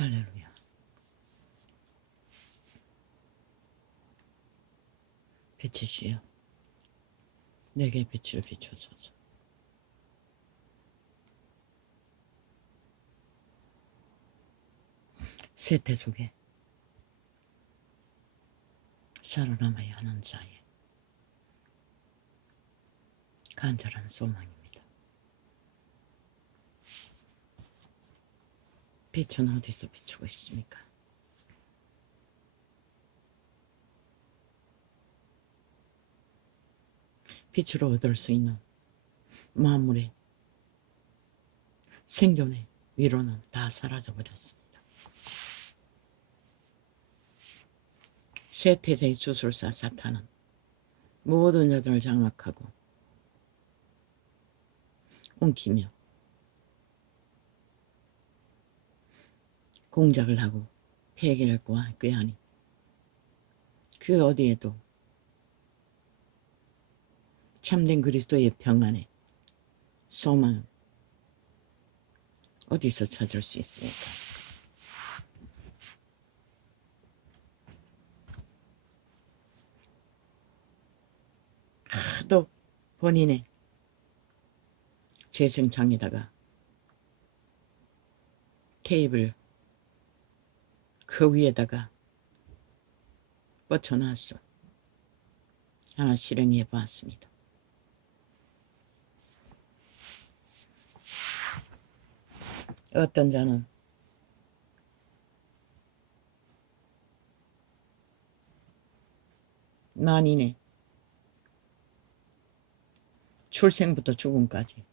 할렐루야. 빛이시여, 내게 빛을 비추소서. 세태 속에 살아남아야 하는 자의 간절한 소망입니다. 빛은 어디서 비추고 있습니까? 빛으로 얻을 수 있는 만물의 생존의 위로는 다 사라져버렸습니다. 세태의 주술사 사탄은 모든 자들을 장악하고 옮기며 공작을 하고 폐기를 꾀하니 그 어디에도 참된 그리스도의 평안에 소망은 어디서 찾을 수 있습니까? 하도 본인의 재생창에다가 테이블 그 위에다가 뻗쳐놨어. 하나 실행해 보았습니다. 어떤 자는 만인의 출생부터 죽음까지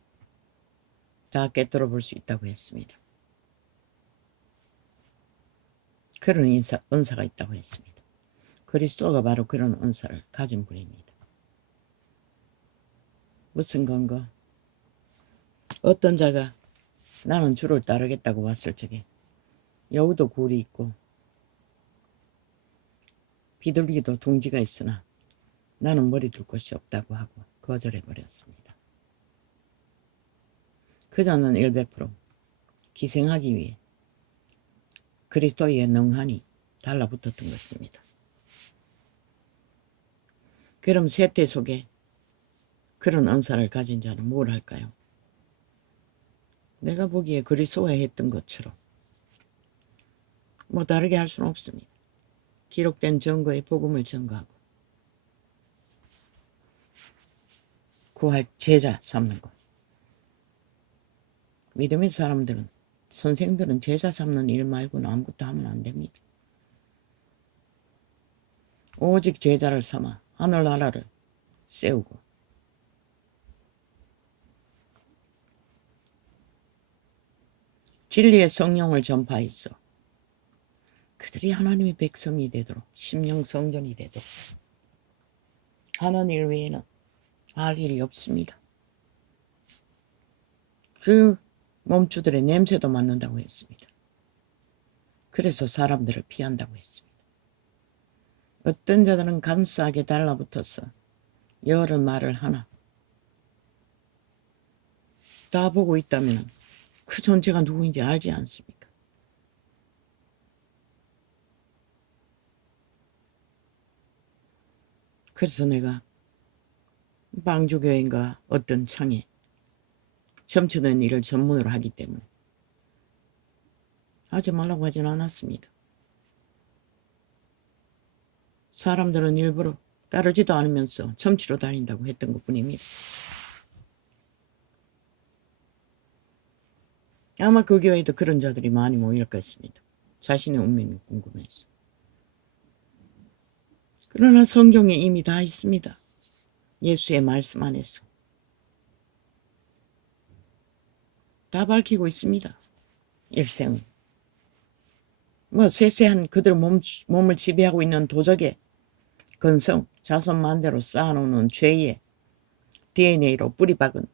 다 깨뜨려 볼 수 있다고 했습니다. 그런 은사가 있다고 했습니다. 그리스도가 바로 그런 은사를 가진 분입니다. 무슨 근거? 어떤 자가 나는 주를 따르겠다고 왔을 적에 여우도 굴이 있고 비둘기도 둥지가 있으나 나는 머리 둘 곳이 없다고 하고 거절해버렸습니다. 그 자는 100% 기생하기 위해 그리스도에 능하니 달라붙었던 것입니다. 그럼 세태 속에 그런 은사를 가진 자는 뭘 할까요? 내가 보기에 그리스도에 했던 것처럼 뭐 다르게 할 수는 없습니다. 기록된 증거에 복음을 증거하고 구할 제자 삼는 것. 믿음의 사람들은, 선생들은 제자 삼는 일 말고는 아무것도 하면 안 됩니다. 오직 제자를 삼아 하늘나라를 세우고 진리의 성령을 전파했어. 그들이 하나님의 백성이 되도록, 심령 성전이 되도록 하는 일 외에는 할 일이 없습니다. 그 몸주들의 냄새도 맡는다고 했습니다. 그래서 사람들을 피한다고 했습니다. 어떤 자들은 간사하게 달라붙어서 여러 말을 하나 다 보고 있다면 그 존재가 누구인지 알지 않습니까? 그래서 내가 방주교인가 어떤 창에 점치는 일을 전문으로 하기 때문에 하지 말라고 하진 않았습니다. 사람들은 일부러 따르지도 않으면서 점치러 다닌다고 했던 것뿐입니다. 아마 그 교회에도 그런 자들이 많이 모일 것입니다. 자신의 운명이 궁금해서. 그러나 성경에 이미 다 있습니다. 예수의 말씀 안에서 다 밝히고 있습니다. 일생은 뭐 세세한 그들 몸을 지배하고 있는 도적의 근성, 자손만대로 쌓아놓는 죄의 DNA로 뿌리박은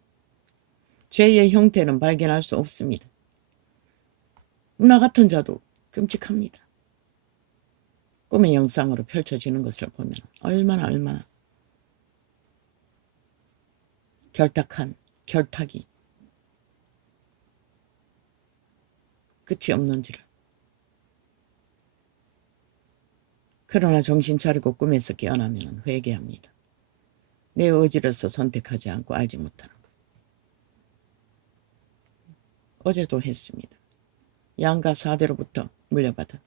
죄의 형태는 발견할 수 없습니다. 나 같은 자도 끔찍합니다. 꿈의 영상으로 펼쳐지는 것을 보면 얼마나 결탁한 결탁이 끝이 없는지를 그러나 정신 차리고 꿈에서 깨어나면 회개합니다. 내 의지로서 선택하지 않고 알지 못하는 것. 어제도 했습니다. 양가 사대로부터 물려받은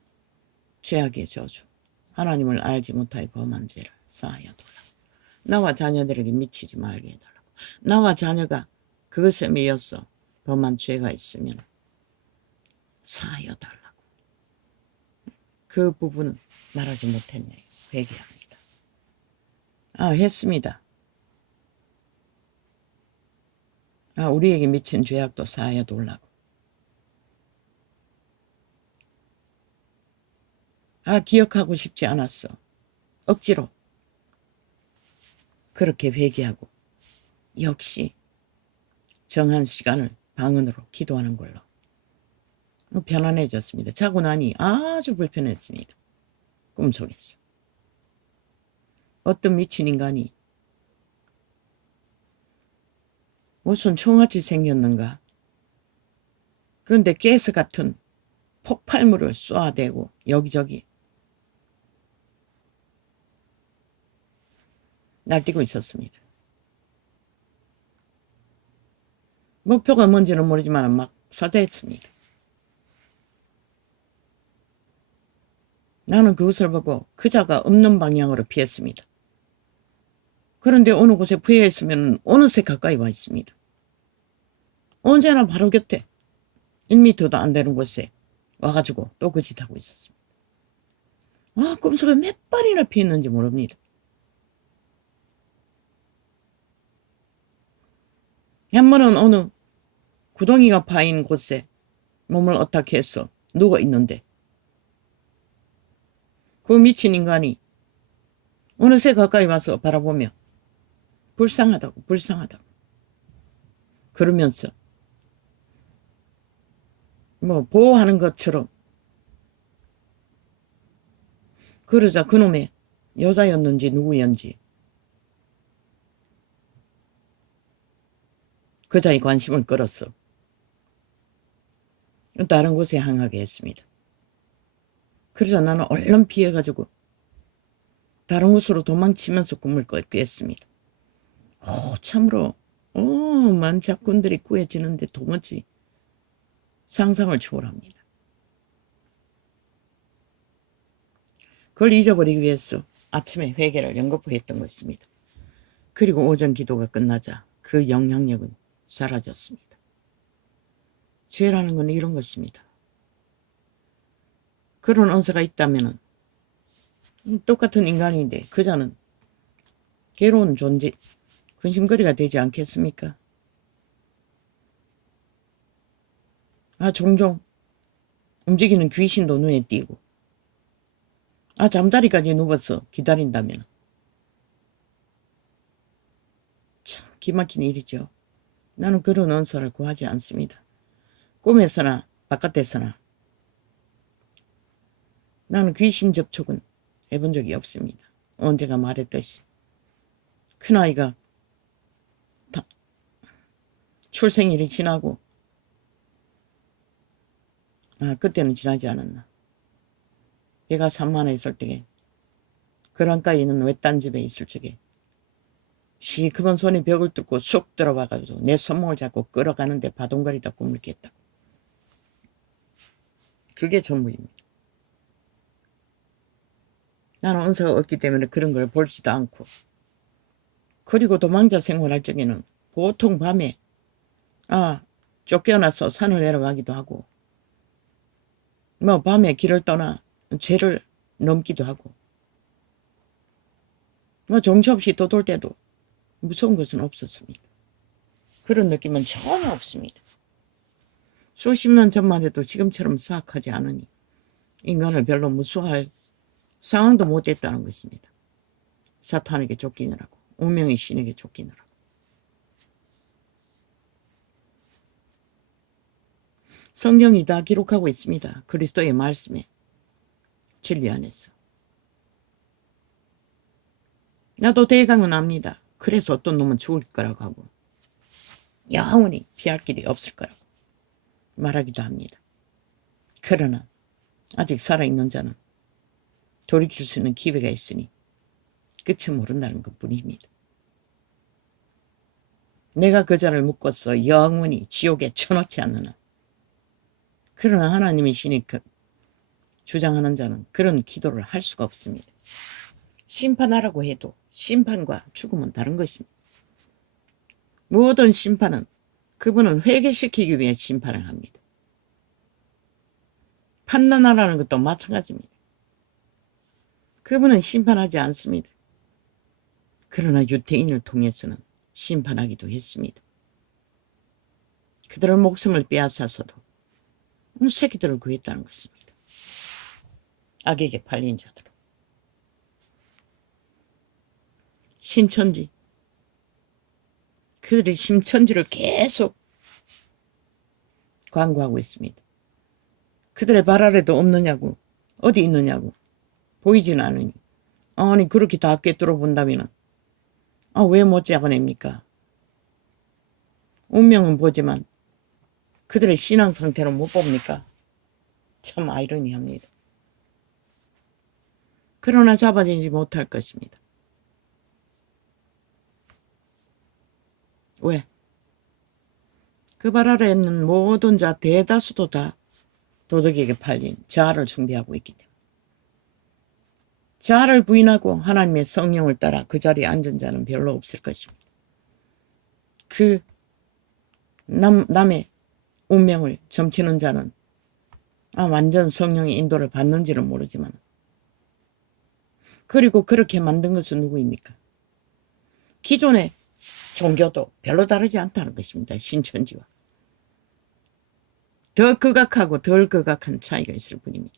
죄악의 저주, 하나님을 알지 못하여 범한 죄를 쌓아야 돌라. 나와 자녀들에게 미치지 말게 해달라고. 나와 자녀가 그것에 매여서 범한 죄가 있으면 쌓아야 달라고. 그 부분은 말하지 못했네요. 회개합니다. 했습니다. 우리에게 미친 죄악도 쌓아야 돌라고. 기억하고 싶지 않았어. 억지로. 그렇게 회개하고 역시 정한 시간을 방언으로 기도하는 걸로 편안해졌습니다. 자고 나니 아주 불편했습니다. 꿈속에서. 어떤 미친 인간이 무슨 총같이 생겼는가. 그런데 가스 같은 폭발물을 쏘아대고 여기저기 날뛰고 있었습니다. 목표가 뭔지는 모르지만 막 서대했습니다. 나는 그것을 보고 그자가 없는 방향으로 피했습니다. 그런데 어느 곳에 부여 있으면 어느새 가까이 와 있습니다. 언제나 바로 곁에 1m도 안 되는 곳에 와가지고 또 그 짓 하고 있었습니다. 꿈속에 몇 발이나 피했는지 모릅니다. 한 번은 어느 구덩이가 파인 곳에 몸을 어떻게 해서 누워 있는데 그 미친 인간이 어느새 가까이 와서 바라보며 불쌍하다고 그러면서 보호하는 것처럼 그러자 그놈의 여자였는지 누구였는지 그자의 관심을 끌었어. 다른 곳에 향하게 했습니다. 그러자 나는 얼른 피해가지고 다른 곳으로 도망치면서 꿈을 꿨습니다. 참으로 만작꾼들이 구해지는데 도무지 상상을 초월합니다. 그걸 잊어버리기 위해서 아침에 회개를 연거푸했던 것입니다. 그리고 오전 기도가 끝나자 그 영향력은 사라졌습니다. 죄라는 건 이런 것입니다. 그런 은사가 있다면 똑같은 인간인데 그자는 괴로운 존재, 근심거리가 되지 않겠습니까? 종종 움직이는 귀신도 눈에 띄고 잠자리까지 누워서 기다린다면 참 기막힌 일이죠. 나는 그런 은사를 구하지 않습니다. 꿈에서나 바깥에서나 나는 귀신 접촉은 해본 적이 없습니다. 언제가 말했듯이 큰아이가 출생일이 지나고 그때는 지나지 않았나. 얘가 산만해 있을 때에 그랑가에 있는 외딴 집에 있을 적에 시커먼 손이 벽을 뚫고 쑥 들어와가지고 내 손목을 잡고 끌어가는데 바둥거리다 꿈을 깼다. 그게 전부입니다. 나는 은사가 없기 때문에 그런 걸 볼지도 않고 그리고 도망자 생활할 적에는 보통 밤에 쫓겨나서 산을 내려가기도 하고 밤에 길을 떠나 죄를 넘기도 하고 정처 없이 떠돌 때도 무서운 것은 없었습니다. 그런 느낌은 전혀 없습니다. 수십 년 전만 해도 지금처럼 사악하지 않으니 인간을 별로 무서워할 상황도 못 됐다는 것입니다. 사탄에게 쫓기느라고, 운명의 신에게 쫓기느라고. 성경이 다 기록하고 있습니다. 그리스도의 말씀에, 진리 안에서. 나도 대강은 압니다. 그래서 어떤 놈은 죽을 거라고 하고 영원히 피할 길이 없을 거라고 말하기도 합니다. 그러나 아직 살아있는 자는 돌이킬 수 있는 기회가 있으니 끝을 모른다는 것뿐입니다. 내가 그자를 묶어서 영원히 지옥에 쳐넣지 않는 한. 그러나 하나님이시니 주장하는 자는 그런 기도를 할 수가 없습니다. 심판하라고 해도 심판과 죽음은 다른 것입니다. 모든 심판은 그분은 회개시키기 위해 심판을 합니다. 판단하라는 것도 마찬가지입니다. 그분은 심판하지 않습니다. 그러나 유태인을 통해서는 심판하기도 했습니다. 그들의 목숨을 빼앗아서도 새끼들을 구했다는 것입니다. 악에게 팔린 자들. 신천지. 그들이 신천지를 계속 광고하고 있습니다. 그들의 발 아래도 없느냐고, 어디 있느냐고, 보이지는 않으니. 아니 그렇게 다 꿰뚫어 본다면 왜 못 잡아냅니까? 운명은 보지만 그들의 신앙 상태는 못 봅니까? 참 아이러니합니다. 그러나 잡아내지 못할 것입니다. 왜? 그 발 아래에 있는 모든 자 대다수도 다 도적에게 팔린 자아를 숭배하고 있기 때문에 자아를 부인하고 하나님의 성령을 따라 그 자리에 앉은 자는 별로 없을 것입니다. 그 남의 운명을 점치는 자는 완전 성령의 인도를 받는지는 모르지만 그리고 그렇게 만든 것은 누구입니까? 기존의 종교도 별로 다르지 않다는 것입니다. 신천지와. 더 극악하고 덜 극악한 차이가 있을 뿐입니다.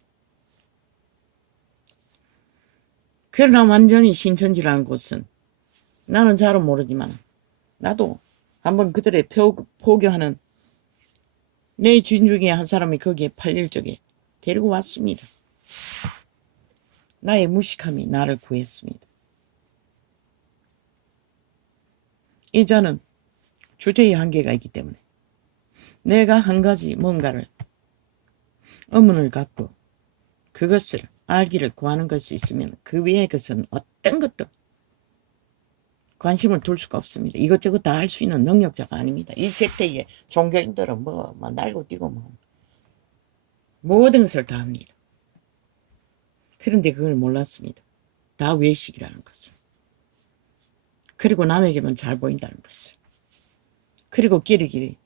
그러나 완전히 신천지라는 곳은 나는 잘은 모르지만 나도 한번 그들의 포교하는 내 주인 중에 한 사람이 거기에 팔릴 적에 데리고 왔습니다. 나의 무식함이 나를 구했습니다. 이 자는 주제의 한계가 있기 때문에 내가 한 가지 뭔가를 의문을 갖고 그것을 알기를 구하는 것이 있으면 그 위에 것은 어떤 것도 관심을 둘 수가 없습니다. 이것저것 다 할 수 있는 능력자가 아닙니다. 이 세대의 종교인들은 날고 뛰고 모든 것을 다 합니다. 그런데 그걸 몰랐습니다. 다 외식이라는 것을. 그리고 남에게만 잘 보인다는 것을. 그리고 끼리끼리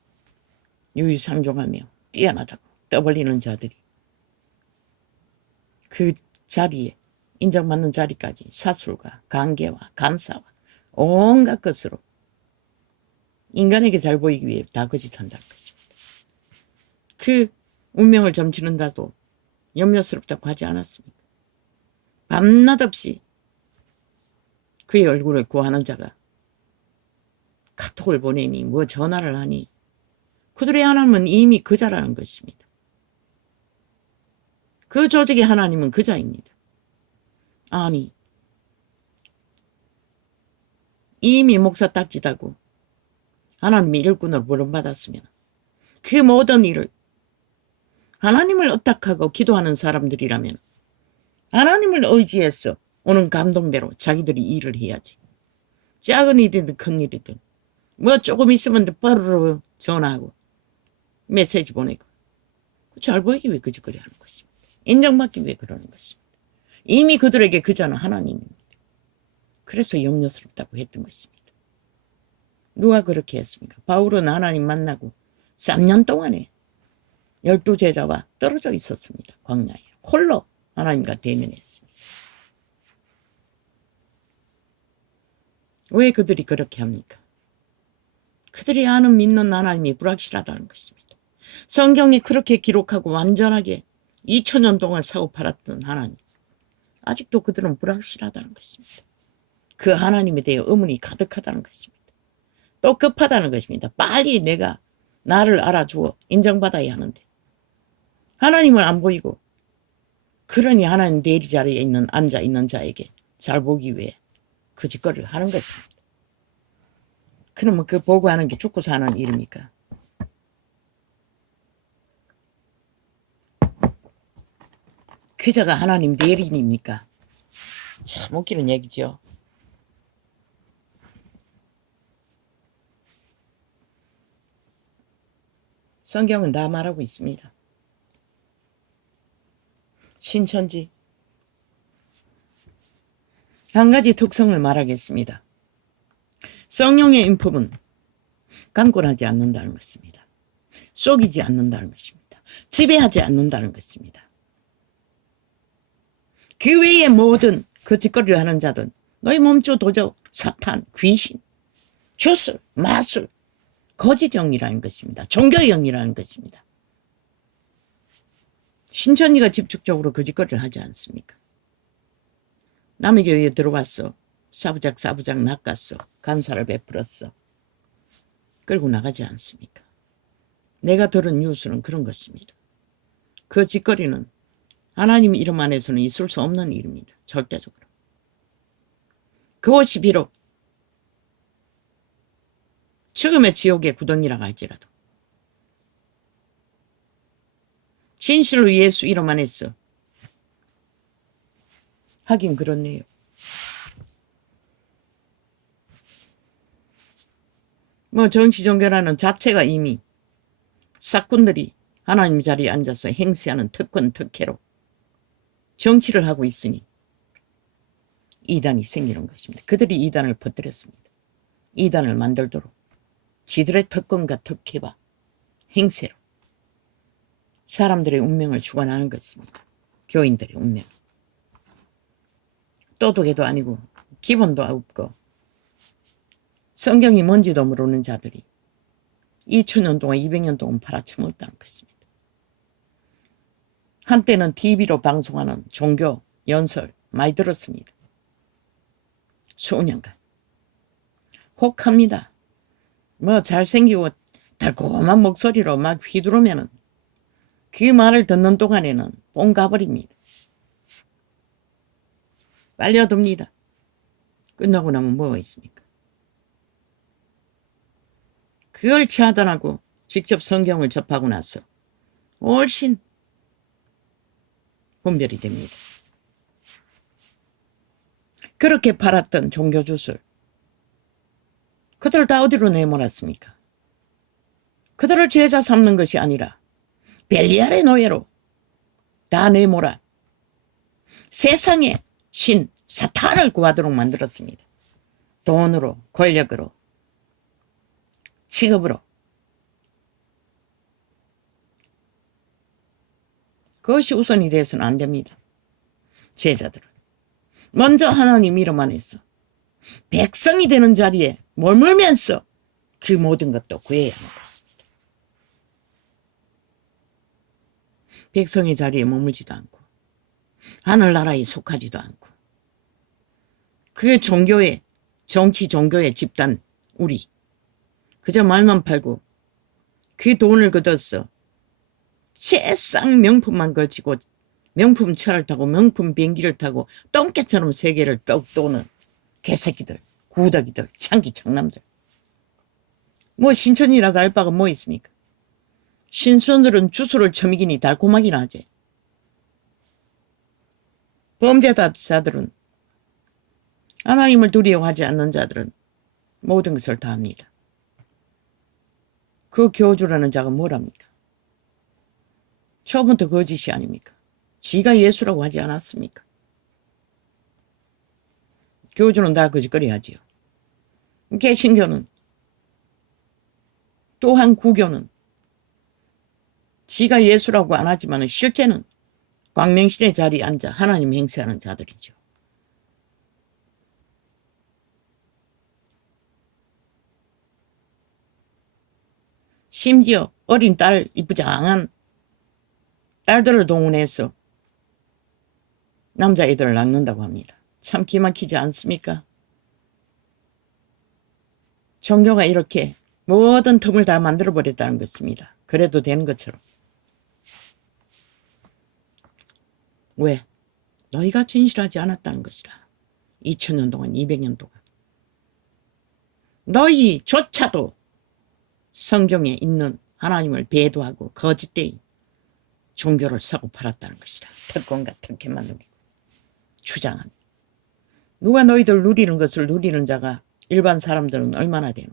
유유상종하며 뛰어나다고 떠벌리는 자들이 그 자리에 인정받는 자리까지 사술과 관계와 간사와 온갖 것으로 인간에게 잘 보이기 위해 다 거짓한다는 것입니다. 그 운명을 점치는 자도 염려스럽다고 하지 않았습니다. 밤낮 없이 그의 얼굴을 구하는 자가 카톡을 보내니 전화를 하니 그들의 하나님은 이미 그자라는 것입니다. 그 조직의 하나님은 그자입니다. 아니 이미 목사 딱지다고 하나님의 일꾼으로 부름받았으면 그 모든 일을 하나님을 의탁하고 기도하는 사람들이라면 하나님을 의지해서 오는 감동대로 자기들이 일을 해야지. 작은 일이든 큰 일이든 조금 있으면 빠르르 전화하고 메시지 보내고 잘 보이기 위해 그짓거리 하는 것입니다. 인정받기 위해 그러는 것입니다. 이미 그들에게 그자는 하나님입니다. 그래서 염려스럽다고 했던 것입니다. 누가 그렇게 했습니까? 바울은 하나님 만나고 3년 동안에 12제자와 떨어져 있었습니다. 광야에 홀로 하나님과 대면했습니다. 왜 그들이 그렇게 합니까? 그들이 아는 믿는 하나님이 불확실하다는 것입니다. 성경에 그렇게 기록하고 완전하게 2000년 동안 사고 팔았던 하나님, 아직도 그들은 불확실하다는 것입니다. 그 하나님에 대해 의문이 가득하다는 것입니다. 또 급하다는 것입니다. 빨리 나를 알아주어 인정받아야 하는데 하나님을 안 보이고 그러니 하나님 대리 자리에 앉아있는 자에게 잘 보기 위해 그 짓거리를 하는 것입니다. 그러면 그 보고하는 게 죽고 사는 일입니까? 그자가 하나님 대리인입니까? 참 웃기는 얘기죠. 성경은 다 말하고 있습니다. 신천지. 한 가지 특성을 말하겠습니다. 성령의 인품은 강권하지 않는다는 것입니다. 속이지 않는다는 것입니다. 지배하지 않는다는 것입니다. 그 외의 모든 그 짓거리를 하는 자든 너희 몸주 도적, 사탄, 귀신, 주술, 마술, 거짓 영이라는 것입니다. 종교 영이라는 것입니다. 신천지가 집중적으로 거짓거리를 하지 않습니까? 남의 교회에 들어갔어. 사부작 낚았어. 간사를 베풀었어. 끌고 나가지 않습니까? 내가 들은 뉴스는 그런 것입니다. 그 짓거리는 하나님 이름 안에서는 있을 수 없는 일입니다. 절대적으로. 그것이 비록 죽음의 지옥의 구덩이라고 할지라도 진실로 예수 이름 안에서 하긴 그렇네요. 뭐 정치 종교라는 자체가 이미 사꾼들이 하나님 자리에 앉아서 행세하는 특권 특혜로 정치를 하고 있으니 이단이 생기는 것입니다. 그들이 이단을 퍼뜨렸습니다. 이단을 만들도록 지들의 특권과 특혜와 행세로 사람들의 운명을 주관하는 것입니다. 교인들의 운명. 도덕에도 아니고 기본도 없고 성경이 뭔지도 모르는 자들이 2000년 동안 200년 동안 팔아쳐먹었다는 것입니다. 한때는 TV로 방송하는 종교 연설 많이 들었습니다. 수년간. 혹합니다. 뭐 잘생기고 달콤한 목소리로 막 휘두르면은 그 말을 듣는 동안에는 뽕 가버립니다. 빨려듭니다. 끝나고 나면 뭐가 있습니까? 그걸 차단하고 직접 성경을 접하고 나서 훨씬 분별이 됩니다. 그렇게 팔았던 종교주술 그들을 다 어디로 내몰았습니까? 그들을 제자 삼는 것이 아니라 벨리알의 노예로 다 내몰아 세상의 신 사탄을 구하도록 만들었습니다. 돈으로, 권력으로, 직업으로. 그것이 우선이 되어서는 안 됩니다. 제자들은 먼저 하나님 이름 안에서 백성이 되는 자리에 머물면서 그 모든 것도 구해야 하는 것입니다. 백성의 자리에 머물지도 않고 하늘나라에 속하지도 않고 그 종교의 정치 종교의 집단 우리 그저 말만 팔고 그 돈을 걷어서 최상 명품만 걸치고 명품 차를 타고 명품 비행기를 타고 똥개처럼 세계를 떡 도는 개새끼들, 구더기들, 창기 창남들. 뭐 신천이라도 알 바가 뭐 있습니까? 신선들은 주술을 처먹이니 달콤하긴 하지. 범죄자들은 하나님을 두려워하지 않는 자들은 모든 것을 다 합니다. 그 교주라는 자가 뭐랍니까? 처음부터 거짓이 아닙니까? 지가 예수라고 하지 않았습니까? 교주는 다 거짓거리 하지요. 개신교는 또한 구교는 지가 예수라고 안 하지만 실제는 광명실의 자리에 앉아 하나님 행세하는 자들이죠. 심지어 어린 딸, 이쁘장한 딸들을 동원해서 남자애들을 낳는다고 합니다. 참 기막히지 않습니까? 종교가 이렇게 모든 틈을 다 만들어버렸다는 것입니다. 그래도 되는 것처럼. 왜? 너희가 진실하지 않았다는 것이라. 2000년 동안 200년 동안. 너희조차도 성경에 있는 하나님을 배도하고 거짓되이 종교를 사고 팔았다는 것이라. 특권과 특혜만 누리고 주장합니다. 누가 너희들 누리는 것을 누리는 자가 일반 사람들은 얼마나 되노?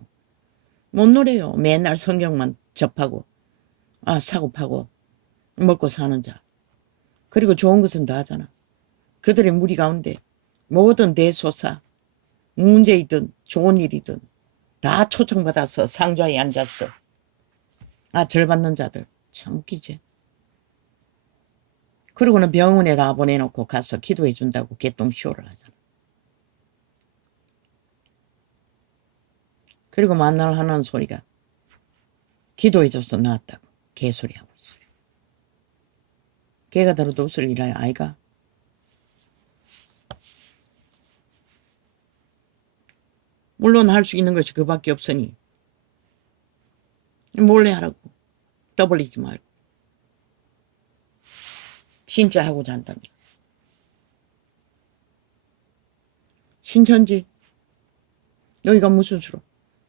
못 누려요. 맨날 성경만 접하고 사고 파고 먹고 사는 자. 그리고 좋은 것은 다 하잖아. 그들의 무리 가운데 모든 대소사, 문제이든 좋은 일이든 다 초청받아서 상좌에 앉았어. 절 받는 자들 참 웃기지. 그러고는 병원에 다 보내놓고 가서 기도해 준다고 개똥쇼를 하잖아. 그리고 만날 하는 소리가 기도해줘서 나았다고 개소리하고 있어요. 개가 들어도 웃을 일 아이가? 물론 할 수 있는 것이 그밖에 없으니 몰래 하라고. 떠벌리지 말고. 진짜 하고자 한다면. 신천지 너희가 무슨 수로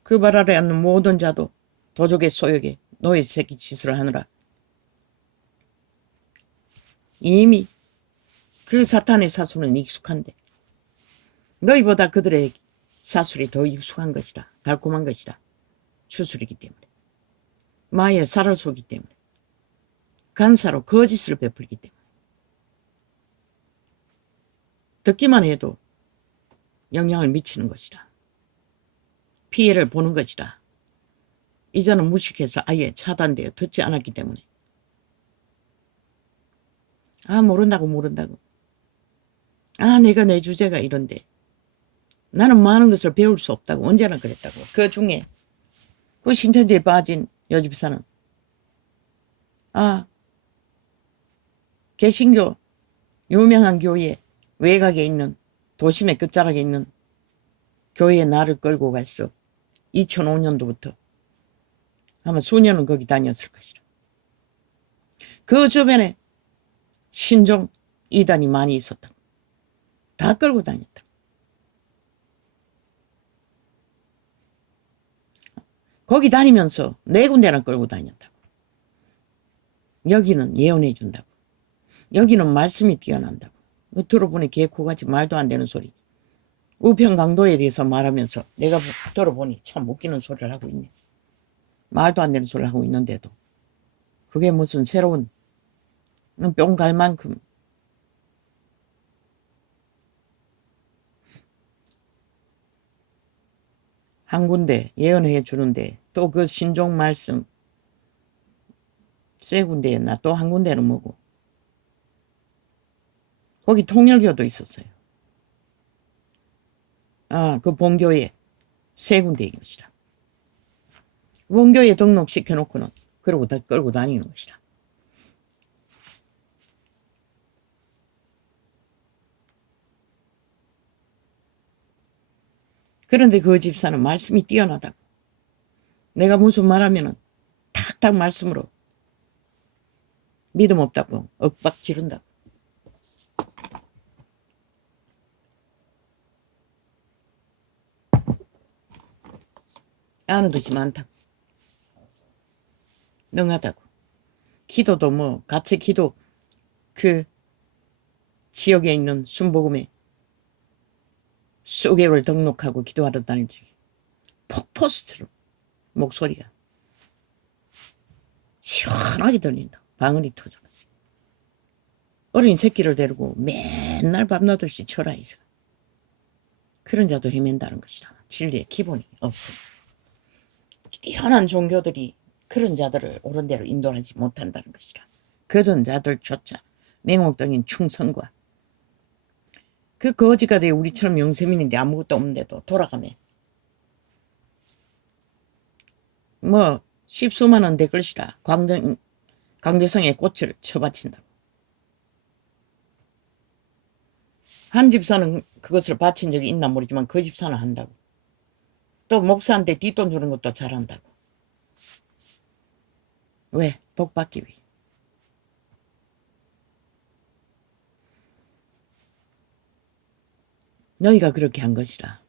그 발 아래 앉는 모든 자도 도적의 소욕에 너희 새끼 짓을 하느라 이미 그 사탄의 사술은 익숙한데 너희보다 그들의 사술이 더 익숙한 것이라 달콤한 것이라 추술이기 때문에 마의 살을 쏘기 때문에 간사로 거짓을 베풀기 때문에 듣기만 해도 영향을 미치는 것이라 피해를 보는 것이라 이제는 무식해서 아예 차단되어 듣지 않았기 때문에 모른다고 내가 내 주제가 이런데 나는 많은 것을 배울 수 없다고 언제나 그랬다고. 그 중에 그 신천지에 빠진 여집사는 개신교 유명한 교회 외곽에 있는 도심의 끝자락에 있는 교회에 나를 끌고 갔어. 2005년도부터 아마 수년은 거기 다녔을 것이라. 그 주변에 신종 이단이 많이 있었다고. 다 끌고 다녔다. 거기 다니면서 네 군데나 끌고 다녔다고. 여기는 예언해 준다고. 여기는 말씀이 뛰어난다고. 들어보니 개코같이 말도 안 되는 소리. 우편강도에 대해서 말하면서 내가 들어보니 참 웃기는 소리를 하고 있네. 말도 안 되는 소리를 하고 있는데도 그게 무슨 새로운 뿅 갈 만큼 한 군데 예언해 주는데 또 그 신종 말씀 세 군데였나 또 한 군데는 뭐고 거기 통일교도 있었어요. 그 본교에 세 군데인 것이라. 본교에 등록시켜놓고는 그러고 다 끌고 다니는 것이라. 그런데 그 집사는 말씀이 뛰어나다고. 내가 무슨 말하면은 탁탁 말씀으로 믿음 없다고 윽박 지른다고. 아는 것이 많다고. 능하다고. 기도도 같이 기도 그 지역에 있는 순복음에 수개월 등록하고 기도하러 다닐 적에 폭포수처럼 목소리가 시원하게 들린다. 방언이 터져. 어린 새끼를 데리고 맨날 밤낮없이 철야에서 그런 자도 헤맨다는 것이라. 진리의 기본이 없어. 뛰어난 종교들이 그런 자들을 옳은 대로 인도하지 못한다는 것이라. 그런 자들조차 맹목적인 충성과 그 거지가 돼 우리처럼 영세민인데 아무것도 없는데도 돌아가면 십수만원 될 것이라 강대성의 꽃을 쳐바친다고. 한 집사는 그것을 바친 적이 있나 모르지만 그 집사는 한다고. 또 목사한테 뒷돈 주는 것도 잘한다고. 왜? 복 받기 위해. 너희가 그렇게 한 것이라.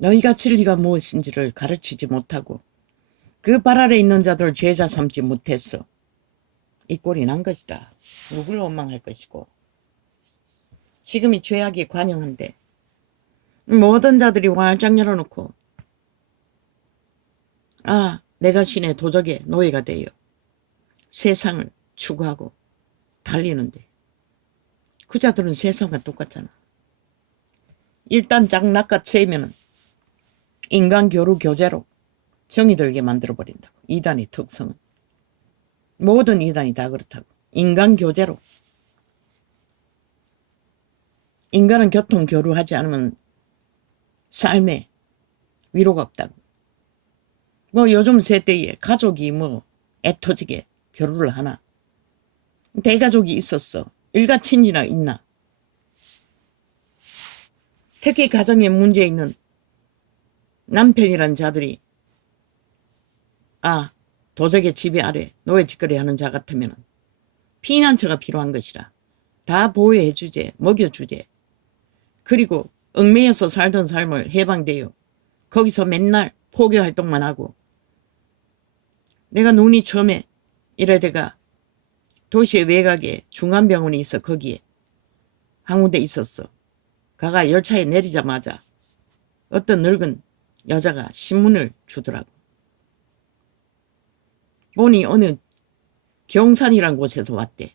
너희가 진리가 무엇인지를 가르치지 못하고 그 발 아래 있는 자들 죄자 삼지 못했어. 이 꼴이 난 것이다. 누굴 원망할 것이고. 지금이 죄악이 관영한데 모든 자들이 활짝 열어놓고 내가 신의 도적의 노예가 되어 세상을 추구하고 달리는데 그 자들은 세상과 똑같잖아. 일단 짝낚아채면 인간 교류 교제로 정이 들게 만들어버린다고. 이단의 특성은. 모든 이단이 다 그렇다고. 인간 교제로. 인간은 교통 교류하지 않으면 삶에 위로가 없다고. 요즘 세대에 가족이 애터지게 교류를 하나. 대가족이 있었어. 일가친지나 있나. 특히 가정에 문제 있는 남편이란 자들이 도적의 지배 아래 노예짓거리 하는 자 같으면 피난처가 필요한 것이라. 다 보호해주제, 먹여주제. 그리고 얽매여서 살던 삶을 해방되어 거기서 맨날 포교활동만 하고. 내가 눈이 처음에 이래대가 도시의 외곽에 중앙병원이 있어. 거기에 한 군데 있었어. 가가 열차에 내리자마자 어떤 늙은 여자가 신문을 주더라고. 보니 어느 경산이란 곳에서 왔대.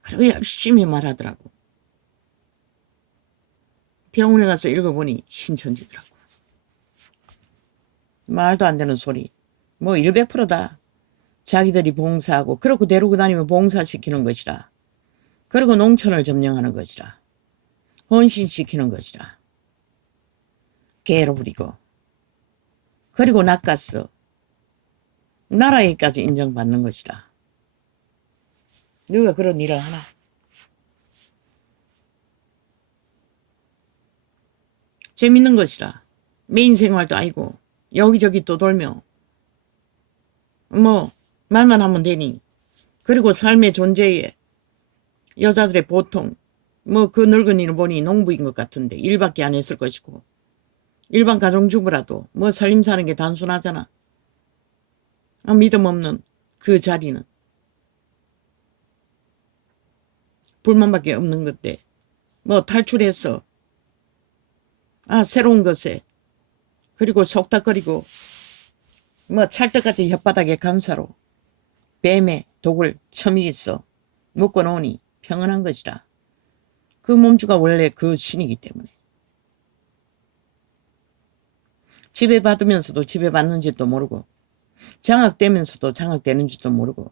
그리고 열심히 말하더라고. 병원에 가서 읽어보니 신천지더라고. 말도 안 되는 소리. 100%다. 자기들이 봉사하고 그러고 데리고 다니면 봉사시키는 것이라. 그리고 농촌을 점령하는 것이라. 헌신시키는 것이라. 개로 부리고. 그리고 낚았어. 나라에까지 인정받는 것이라. 누가 그런 일을 하나? 재밌는 것이라. 메인 생활도 아니고 여기저기 또 돌며 말만 하면 되니. 그리고 삶의 존재에 여자들의 보통 그 늙은이는 보니 농부인 것 같은데 일밖에 안 했을 것이고 일반 가정주부라도 살림 사는 게 단순하잖아. 믿음 없는 그 자리는 불만밖에 없는 건데 탈출해서 새로운 것에 그리고 속닥거리고 찰떡같이 혓바닥에 간사로 뱀의 독을 첨이 있어 먹고 나오니 평안한 것이라. 그 몸주가 원래 그 신이기 때문에. 지배받으면서도 지배받는지도 모르고 장악되면서도 장악되는지도 모르고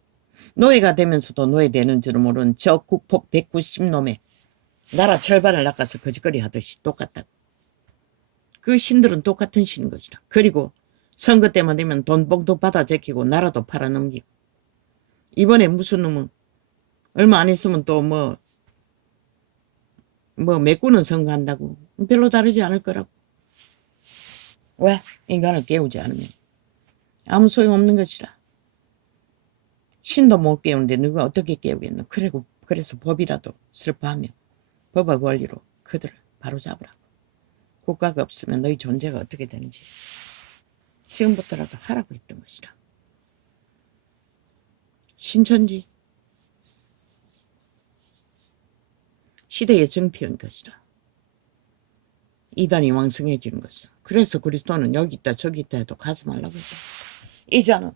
노예가 되면서도 노예되는지도 모르는 저 국폭 190놈의 나라 절반을 낚아서 거짓거리 하듯이 똑같다고. 그 신들은 똑같은 신인 것이라. 그리고 선거 때만 되면 돈봉도 받아 제끼고 나라도 팔아넘기고. 이번에 무슨 놈은 얼마 안 있으면 또 메꾸는 선거한다고. 별로 다르지 않을 거라고. 왜? 인간을 깨우지 않으면. 아무 소용없는 것이라. 신도 못 깨우는데 누가 어떻게 깨우겠노. 그래서 법이라도 슬퍼하며 법의 원리로 그들을 바로잡으라고. 국가가 없으면 너희 존재가 어떻게 되는지 지금부터라도 하라고 했던 것이라. 신천지 시대의 정피인 것이라. 이단이 왕성해지는 것은. 그래서 그리스도는 여기 있다 저기 있다 해도 가지 말라고 했다. 이자는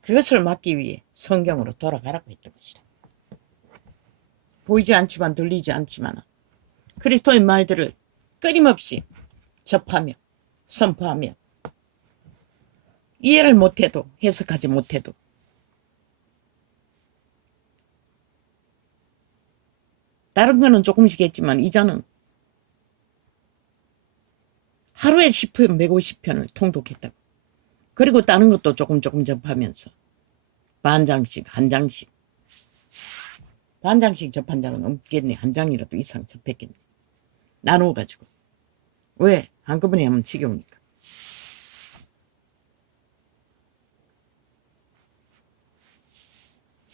그것을 막기 위해 성경으로 돌아가라고 했던 것이라. 보이지 않지만 들리지 않지만 그리스도의 말들을 끊임없이 접하며 선포하며 이해를 못해도 해석하지 못해도 다른 거는 조금씩 했지만 이자는 하루에 10편 150편을 통독했다고. 그리고 다른 것도 조금 접하면서 반장씩 한 장씩 반장씩 접한 자는 없겠네. 한 장이라도 이상 접했겠네. 나누어가지고. 왜? 한꺼번에 하면 지겨우니까.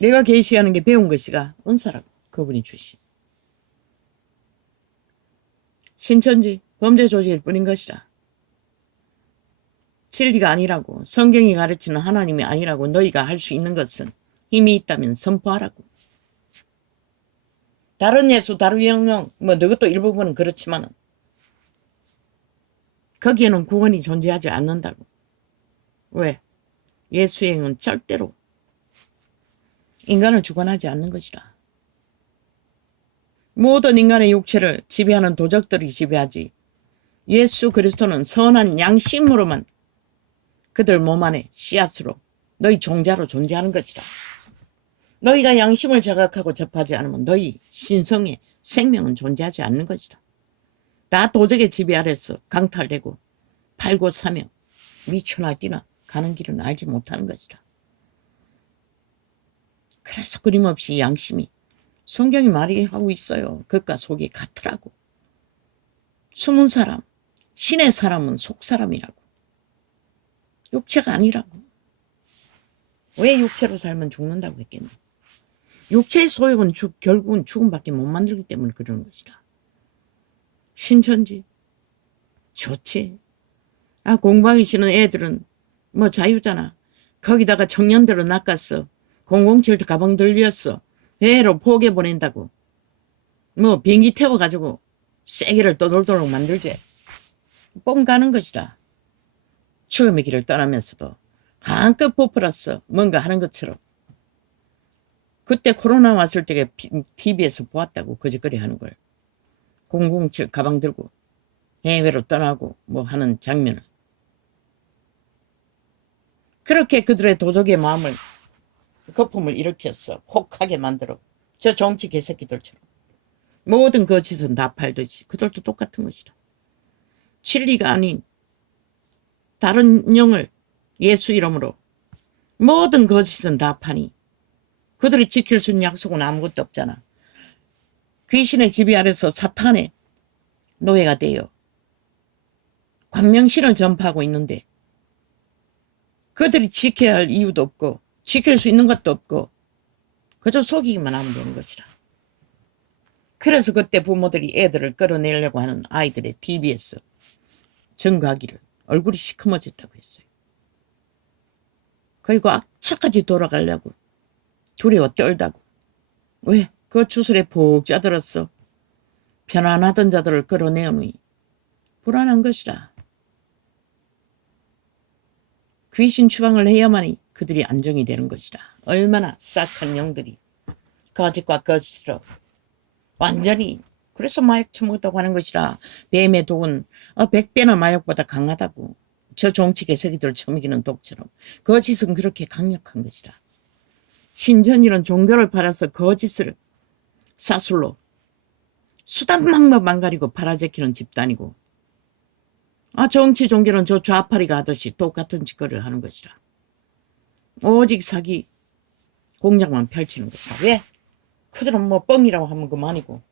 내가 계시하는 게 배운 것이가 은사라고. 그분이 주신. 신천지 범죄 조직일 뿐인 것이라. 진리가 아니라고. 성경이 가르치는 하나님이 아니라고. 너희가 할 수 있는 것은 힘이 있다면 선포하라고. 다른 예수, 다른 영역, 뭐 너것도 일부분은 그렇지만은 거기에는 구원이 존재하지 않는다고. 왜? 예수의 영은 절대로 인간을 주관하지 않는 것이다. 모든 인간의 육체를 지배하는 도적들이 지배하지 예수 그리스도는 선한 양심으로만 그들 몸 안에 씨앗으로 너희 종자로 존재하는 것이다. 너희가 양심을 자각하고 접하지 않으면 너희 신성의 생명은 존재하지 않는 것이다. 다 도적의 지배 아래서 강탈되고 팔고 사며 미쳐나 뛰나 가는 길은 알지 못하는 것이다. 그래서 끊임없이 양심이 성경이 말하고 있어요. 겉과 속이 같으라고. 숨은 사람, 신의 사람은 속 사람이라고. 육체가 아니라고. 왜 육체로 살면 죽는다고 했겠노? 육체의 소욕은 결국은 죽음밖에 못 만들기 때문에 그러는 것이다. 신천지 좋지. 공부하기 싫은 애들은 뭐 자유잖아. 거기다가 청년들을 낚았어. 007 가방 들렸어. 애로 포개 보낸다고. 뭐 비행기 태워가지고 세계를 떠돌도록 만들지. 뻥 가는 것이다. 죽음의 길을 떠나면서도 한껏 부풀었어. 뭔가 하는 것처럼. 그때 코로나 왔을 때 TV에서 보았다고 거짓거리 하는 걸. 007 가방 들고 해외로 떠나고 뭐 하는 장면을. 그렇게 그들의 도적의 마음을 거품을 일으켰어. 혹하게 만들어. 저 정치 개새끼들처럼. 모든 거짓은 다 팔듯이 그들도 똑같은 것이다. 진리가 아닌 다른 영을 예수 이름으로 모든 거짓은 다 파니 그들이 지킬 수 있는 약속은 아무것도 없잖아. 귀신의 지배 아래서 사탄의 노예가 되어 광명신을 전파하고 있는데 그들이 지켜야 할 이유도 없고 지킬 수 있는 것도 없고 그저 속이기만 하면 되는 것이라. 그래서 그때 부모들이 애들을 끌어내려고 하는 아이들의 TV에서 증거하기를 얼굴이 시커머졌다고 했어요. 그리고 악착같이 돌아가려고 두려워 떨다고. 왜? 그 주술에 푹 짜들었어. 편안하던 자들을 끌어내오니 불안한 것이라. 귀신 추방을 해야만이 그들이 안정이 되는 것이라. 얼마나 싹한 영들이 거짓과 거짓으로 완전히 그래서 마약 처먹었다고 하는 것이라. 뱀의 독은 100배나 마약보다 강하다고. 저 정치 개새끼들 처먹이는 독처럼 거짓은 그렇게 강력한 것이라. 신전이란 종교를 팔아서 거짓을 사술로 수단 방법 안 가리고 팔아제키는 집단이고 정치 종교는 저 좌파리가 하듯이 똑같은 짓거리를 하는 것이라. 오직 사기 공작만 펼치는 것이라. 왜? 그들은 뭐 뻥이라고 하면 그만이고